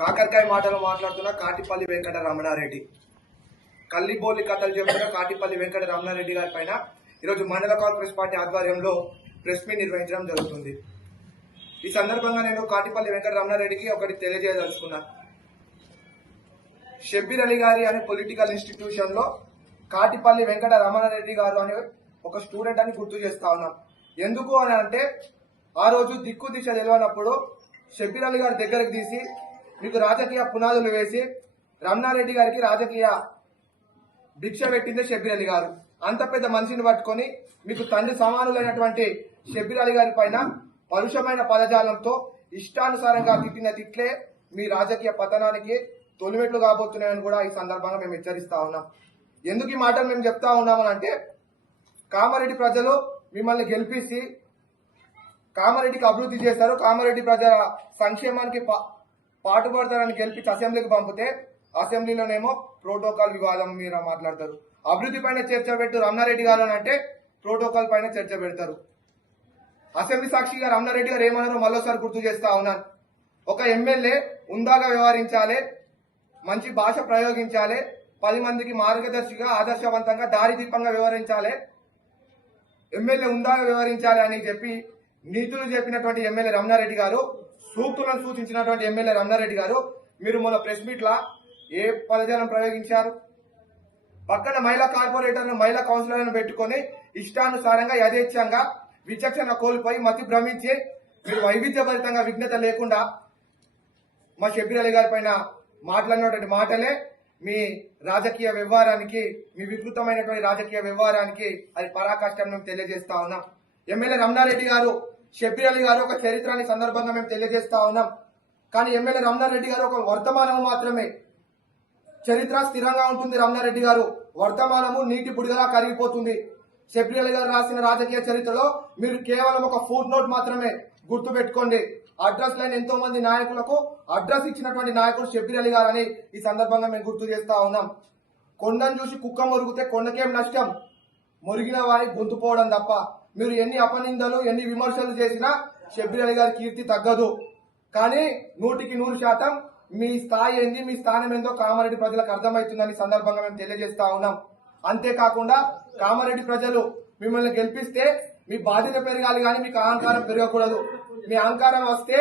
కాకరకాయ మాటలు మాట్లాడుతున్న కాటిపల్లి వెంకట రమణారెడ్డి, కల్లిబోలి కథలు చెబుతున్న కాటిపల్లి వెంకట రమణారెడ్డి గారి పైన ఈరోజు మండల కాంగ్రెస్ పార్టీ ఆధ్వర్యంలో ప్రెస్ మీట్ నిర్వహించడం జరుగుతుంది. ఈ సందర్భంగా నేను కాటిపల్లి వెంకట రమణారెడ్డికి ఒకటి తెలియజేయదలుచుకున్నా. షబ్బీర్ అలీ గారి అనే పొలిటికల్ ఇన్స్టిట్యూషన్ లో కాటిపల్లి వెంకట రమణారెడ్డి గారు అనే ఒక స్టూడెంట్ అని గుర్తు చేస్తా ఉన్నాం. ఎందుకు అని అంటే, ఆ రోజు దిక్కు దిశ తెలియనప్పుడు షబ్బీర్ అలీ గారి దగ్గరకు తీసి మీకు రాజకీయ పునాదులు వేసి రమణారెడ్డి గారికి రాజకీయ భిక్ష పెట్టిందే షబ్బీర్ అలీ గారు. అంత పెద్ద మనిషిని పట్టుకొని మీకు తండ్రి సమానులైనటువంటి షబ్బీర్ అలీ గారి పైన పరుషమైన పదజాలంతో ఇష్టానుసారంగా తిట్టిన తిట్లే మీ రాజకీయ పతనానికి తొలిమెట్లు కాబోతున్నాయని కూడా ఈ సందర్భంగా మేము హెచ్చరిస్తా ఉన్నాం. ఎందుకు ఈ మాటలు మేము చెప్తా ఉన్నామని అంటే, కామారెడ్డి ప్రజలు మిమ్మల్ని గెలిపిసి కామారెడ్డికి అభివృద్ధి చేశారు, కామారెడ్డి ప్రజల సంక్షేమానికి పాటుపడతారని గెలిపించి అసెంబ్లీకి పంపితే అసెంబ్లీలోనేమో ప్రోటోకాల్ వివాదం మీద మాట్లాడతారు. అభివృద్ధి పైన చర్చ పెట్టు రమణారెడ్డి గారు అని అంటే ప్రోటోకాల్ పైన చర్చ పెడతారు. అసెంబ్లీ సాక్షిగా రమణారెడ్డి గారు ఏమన్నారో మరోసారి గుర్తు చేస్తా ఉన్నాను. ఒక ఎమ్మెల్యే ఉందాగా వ్యవహరించాలి, మంచి భాష ప్రయోగించాలి, 10 మందికి మార్గదర్శిగా ఆదర్శవంతంగా దారిదీపంగా వ్యవహరించాలి, ఎమ్మెల్యే ఉందాగా వ్యవహరించాలి అని చెప్పి నీతులు చెప్పినటువంటి ఎమ్మెల్యే రమణారెడ్డి గారు, సూక్తులను సూచించినటువంటి ఎమ్మెల్యే రమణారెడ్డి గారు, మీరు మొన్న ప్రెస్ మీట్ లా ఏ పదజాలం ప్రయోగించారు? పక్కన మహిళా కార్పొరేటర్ను, మహిళా కౌన్సిలర్లను పెట్టుకుని ఇష్టానుసారంగా యథేచ్ఛంగా విచక్షణ కోల్పోయి మతి భ్రమించి మీరు వైవిధ్యభరితంగా విఘ్నత లేకుండా మా షబ్బీర్ అలీ గారి పైన మాట్లాడినటువంటి మాటలే మీ రాజకీయ వ్యవహారానికి, మీ వికృతమైనటువంటి రాజకీయ వ్యవహారానికి అది పరాకాష్ఠం మేము తెలియజేస్తా ఉన్నాం. ఎమ్మెల్యే రమణారెడ్డి గారు, షబ్బీర్ అలీ గారు ఒక చరిత్రాన్ని సందర్భంగా మేము తెలియజేస్తా ఉన్నాం. కానీ ఎమ్మెల్యే రమణారెడ్డి గారు ఒక వర్తమానం మాత్రమే. చరిత్ర స్థిరంగా ఉంటుంది. రమణారెడ్డి గారు వర్తమానము నీటి బుడిగలా కరిగిపోతుంది. షబ్బీర్ అలీ గారు రాసిన రాజకీయ చరిత్రలో మీరు కేవలం ఒక ఫుట్ నోట్ మాత్రమే. గుర్తు పెట్టుకోండి. అడ్రస్ లైన్ ఎంతో మంది నాయకులకు అడ్రస్ ఇచ్చినటువంటి నాయకుడు షబ్బీర్ అలీ గారు అని ఈ సందర్భంగా మేము గుర్తు చేస్తా ఉన్నాం. కొండను చూసి కుక్క మురుగుతే కొండకేం నష్టం, మురిగిన వారి గొంతుపోవడం తప్ప. మీరు ఎన్ని అపనిందలు, ఎన్ని విమర్శలు చేసినా షబ్బీర్ అలీ గారి కీర్తి తగ్గదు. కానీ 100% మీ స్థాయి ఏంది, మీ స్థానం ఏందో కామారెడ్డి ప్రజలకు అర్థమవుతుందని సందర్భంగా మేము తెలియజేస్తా ఉన్నాం. అంతేకాకుండా కామారెడ్డి ప్రజలు మిమ్మల్ని గెలిపిస్తే మీ బాధ్యత పెరగాలి, కానీ మీకు అహంకారం పెరగకూడదు. మీ అహంకారం వస్తే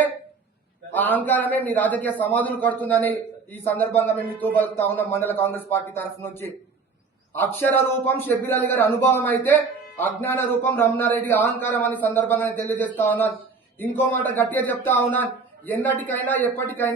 ఆ అహంకారమే మీ రాజకీయ సమాధులు కడుతుందని ఈ సందర్భంగా మేము మీతో పలుకుతా ఉన్నాం. మండల కాంగ్రెస్ పార్టీ తరఫు నుంచి అక్షర రూపం షబ్బీర్ అలీ గారి అనుభవం అయితే, అజ్ఞాన రూపం రమణారెడ్డి అహంకారం అని సందర్భంగా తెలియజేస్తా ఉన్నాను. ఇంకో మాట గట్టిగా చెప్తా ఉన్నాను, ఎన్నటికైనా ఎప్పటికైనా